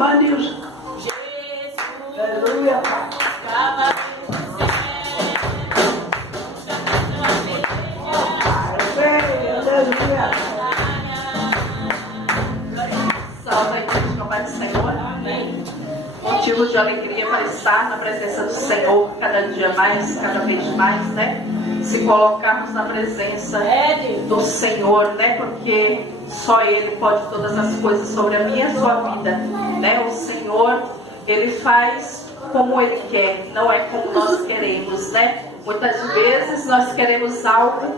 mande os... Aleluia, Pai. Aleluia. Salve a igreja com a paz do Senhor. Amém. Motivo de alegria para estar na presença do Senhor cada dia mais, cada vez mais, né? Se colocarmos na presença do Senhor, né? Porque só Ele pode todas as coisas sobre a minha e a sua vida, né? O Senhor, Ele faz como Ele quer, não é como nós queremos, né? Muitas vezes nós queremos algo,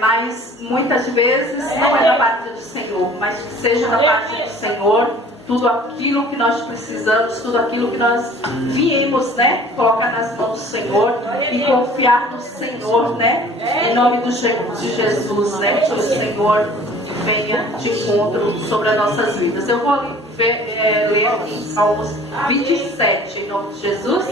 mas muitas vezes não é da parte do Senhor, mas que seja da parte do Senhor. Tudo aquilo que nós precisamos, tudo aquilo que nós viemos, né? Colocar nas mãos do Senhor e confiar no Senhor, né? Em nome de Jesus, né? Que o Senhor venha de encontro sobre as nossas vidas. Eu vou ler aqui em Salmos 27, em nome de Jesus.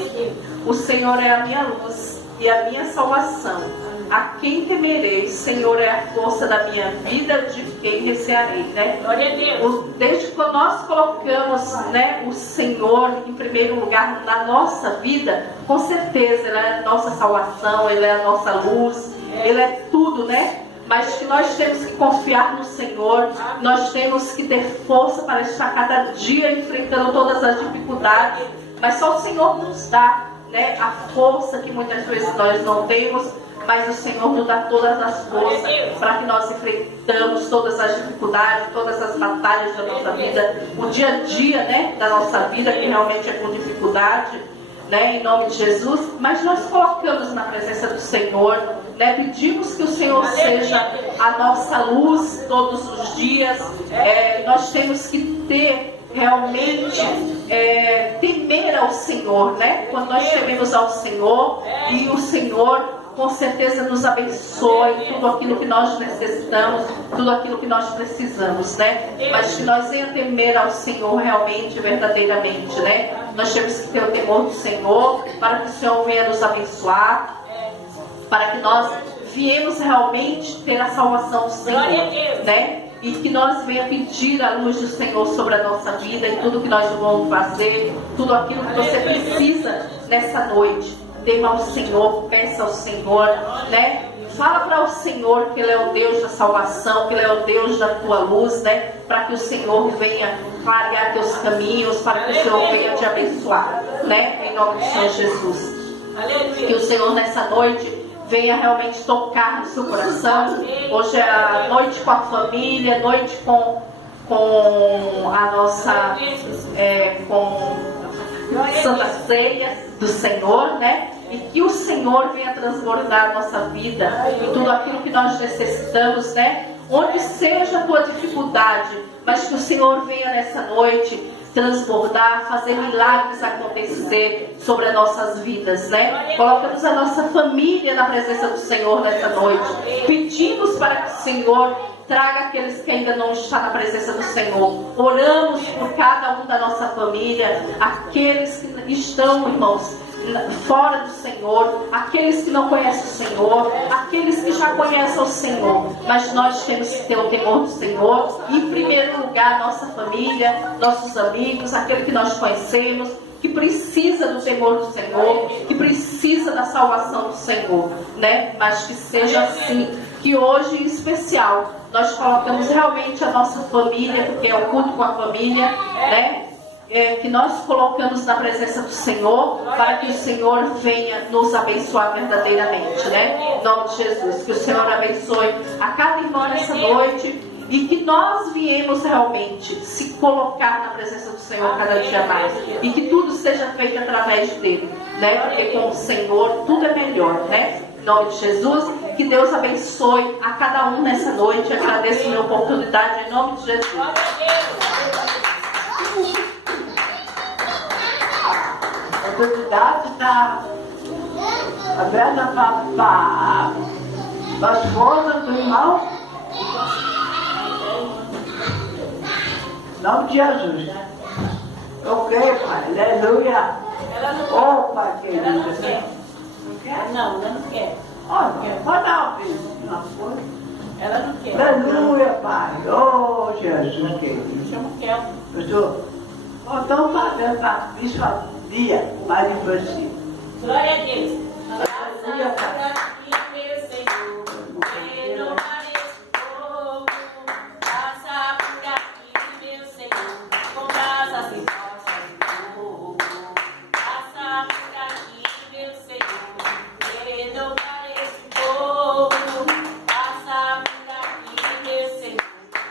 O Senhor é a minha luz e a minha salvação. A quem temerei? Senhor é a força da minha vida, de quem recearei, né? Glória a Deus. Desde que nós colocamos, né, o Senhor em primeiro lugar na nossa vida, com certeza Ele é a nossa salvação, Ele é a nossa luz, Ele é tudo, né? Mas que nós temos que confiar no Senhor, nós temos que ter força para estar cada dia enfrentando todas as dificuldades, mas só o Senhor nos dá, né, a força que muitas vezes nós não temos. Mas o Senhor nos dá todas as forças para que nós enfrentamos todas as dificuldades, todas as batalhas da nossa vida, o dia a dia, né, da nossa vida, que realmente é com dificuldade, né, em nome de Jesus. Mas nós colocamos na presença do Senhor, né, pedimos que o Senhor seja a nossa luz todos os dias. Nós temos que ter realmente temer ao Senhor, né? Quando nós tememos ao Senhor, e o Senhor com certeza nos abençoe tudo aquilo que nós necessitamos, tudo aquilo que nós precisamos, né? Mas que nós venhamos temer ao Senhor realmente, verdadeiramente, né? Nós temos que ter o temor do Senhor para que o Senhor venha nos abençoar, para que nós viemos realmente ter a salvação do Senhor, né? E que nós venhamos pedir a luz do Senhor sobre a nossa vida e tudo que nós vamos fazer, tudo aquilo que você precisa nessa noite. Tema ao Senhor, peça ao Senhor, né? Fala para o Senhor que Ele é o Deus da salvação, que Ele é o Deus da tua luz, né? Para que o Senhor venha clarear teus caminhos, para que o Senhor venha te abençoar, né? Em nome do Senhor Jesus. Que o Senhor nessa noite venha realmente tocar no seu coração. Hoje é a noite com a família, noite com a nossa com Santa Ceia do Senhor, né? E que o Senhor venha transbordar a nossa vida e tudo aquilo que nós necessitamos, né? Onde seja a tua dificuldade, mas que o Senhor venha nessa noite transbordar, fazer milagres acontecer sobre as nossas vidas, né? Colocamos a nossa família na presença do Senhor nessa noite. Pedimos para que o Senhor traga aqueles que ainda não estão na presença do Senhor. Oramos por cada um da nossa família, aqueles que estão, irmãos, fora do Senhor, aqueles que não conhecem o Senhor, aqueles que já conhecem o Senhor. Mas nós temos que ter o temor do Senhor. Em primeiro lugar, nossa família, nossos amigos, aquele que nós conhecemos, que precisa do temor do Senhor, que precisa da salvação do Senhor, né? Mas que seja assim, que hoje em especial nós colocamos realmente a nossa família, porque é o culto com a família, né? Que nós colocamos na presença do Senhor, para que o Senhor venha nos abençoar verdadeiramente, né? Em nome de Jesus, que o Senhor abençoe a cada irmão nessa noite e que nós viemos realmente se colocar na presença do Senhor cada dia mais e que tudo seja feito através dele, né? Porque com o Senhor tudo é melhor, né? Em nome de Jesus, que Deus abençoe a cada um nessa noite. Agradeço a minha oportunidade em nome de Jesus. A oportunidade está aberta para a esposa do irmão. Em nome de Jesus. Ok, Pai. Aleluia. Oh, Pai querido. Ela não quer. Não, ela não quer. Olha, pode dar, filho. Não foi? Ela não quer. Aleluia, Pai. Oh, Jesus querido. Eu não quero. Pastor, Então, pagando para bicho a dia, mais infantil. Glória a Deus. Passa por aqui, meu Senhor. Renovar esse povo. Passa por aqui, meu Senhor. Com brasas e tochas de fogo. Passa por aqui, meu Senhor. Renovar esse povo. Passa por aqui, meu Senhor.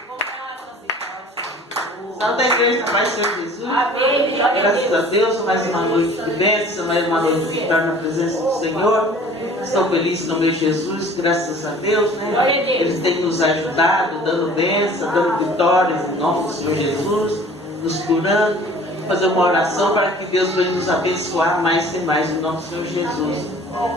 Com brasas e tochas de fogo. Salve a igreja, paz do Senhor Jesus. Amém. Glória a Graças a Deus. Deus, mais uma noite de bênção, mais uma noite de estar na presença do Senhor. Estou feliz no meu Jesus, graças a Deus, Glória a né? Deus. Ele tem nos ajudado, dando bênção, dando vitórias em nome do Senhor Jesus, nos curando. Fazer uma oração para que Deus venha nos abençoar mais e mais em nome do Senhor Jesus.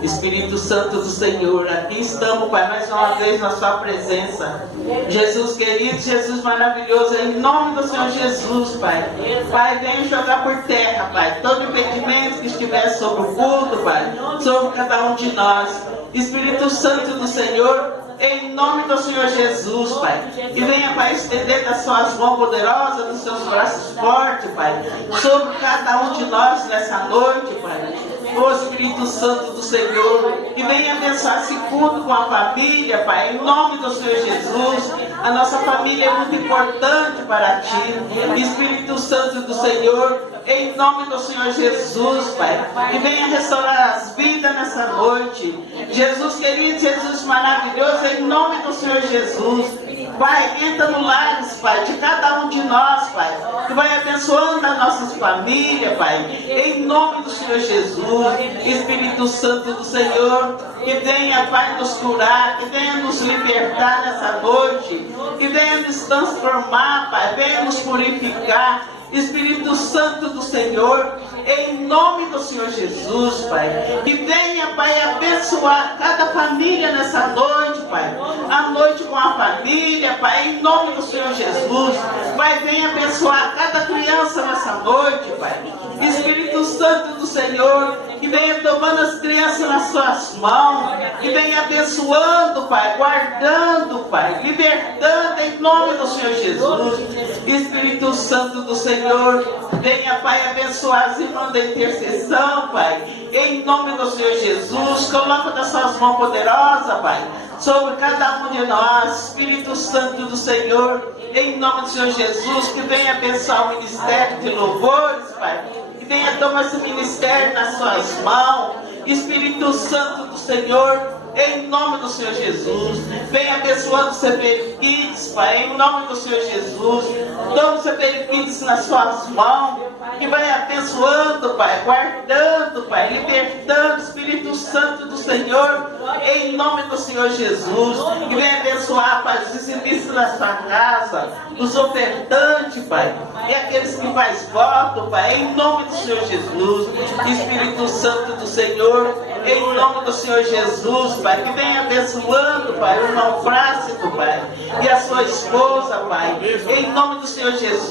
Espírito Santo do Senhor, aqui estamos, Pai, mais uma vez na sua presença. Jesus querido, Jesus maravilhoso, em nome do Senhor Jesus, Pai. Pai, venha jogar por terra, Pai, todo impedimento que estiver sobre o culto, Pai, sobre cada um de nós. Espírito Santo do Senhor, em nome do Senhor Jesus, Pai. E venha, Pai, estender das suas mãos poderosas, dos seus braços fortes, Pai, sobre cada um de nós nessa noite, Pai. Ô Espírito Santo do Senhor, e venha abençoar esse culto com a família, Pai, em nome do Senhor Jesus. A nossa família é muito importante para Ti. Espírito Santo do Senhor, em nome do Senhor Jesus, Pai, e venha restaurar as vidas nessa noite. Jesus querido, Jesus maravilhoso, em nome do Senhor Jesus. Pai, entra no lares, Pai, de cada um de nós, Pai, que vai abençoando as nossas famílias, Pai, em nome do Senhor Jesus. Espírito Santo do Senhor, que venha, Pai, nos curar, que venha nos libertar nessa noite, que venha nos transformar, Pai, venha nos purificar. Espírito Santo do Senhor, em nome do Senhor Jesus, Pai, que venha, Pai, abençoar cada família nessa noite, Pai, a noite com a família, Pai, em nome do Senhor Jesus. Pai, venha abençoar cada criança nessa noite, Pai. Espírito Santo do Senhor, que venha tomando as crianças nas suas mãos, que venha abençoando, Pai, guardando, Pai, libertando em nome do Senhor Jesus. Espírito Santo do Senhor, venha, Pai, abençoar as irmãs da intercessão, Pai, em nome do Senhor Jesus. Coloca das suas mãos poderosas, Pai, sobre cada um de nós. Espírito Santo do Senhor, em nome do Senhor Jesus, que venha abençoar o ministério de louvores, Pai, que venha tomar esse ministério nas suas mãos. Espírito Santo do Senhor, em nome do Senhor Jesus, venha abençoando o CPM Kids, Pai, em nome do Senhor Jesus. Toma o CPM Kids nas suas mãos, que vai abençoando, Pai, guardando, Pai, libertando. Espírito Santo do Senhor, em nome do Senhor Jesus, que venha abençoar, Pai, os dizimistas da sua casa, os ofertantes, Pai, e aqueles que faz voto, Pai, em nome do Senhor Jesus. Espírito Santo do Senhor, em nome do Senhor Jesus, Pai, que venha abençoando, Pai, o irmão Frácido, Pai, e a sua esposa, Pai, em nome do Senhor Jesus.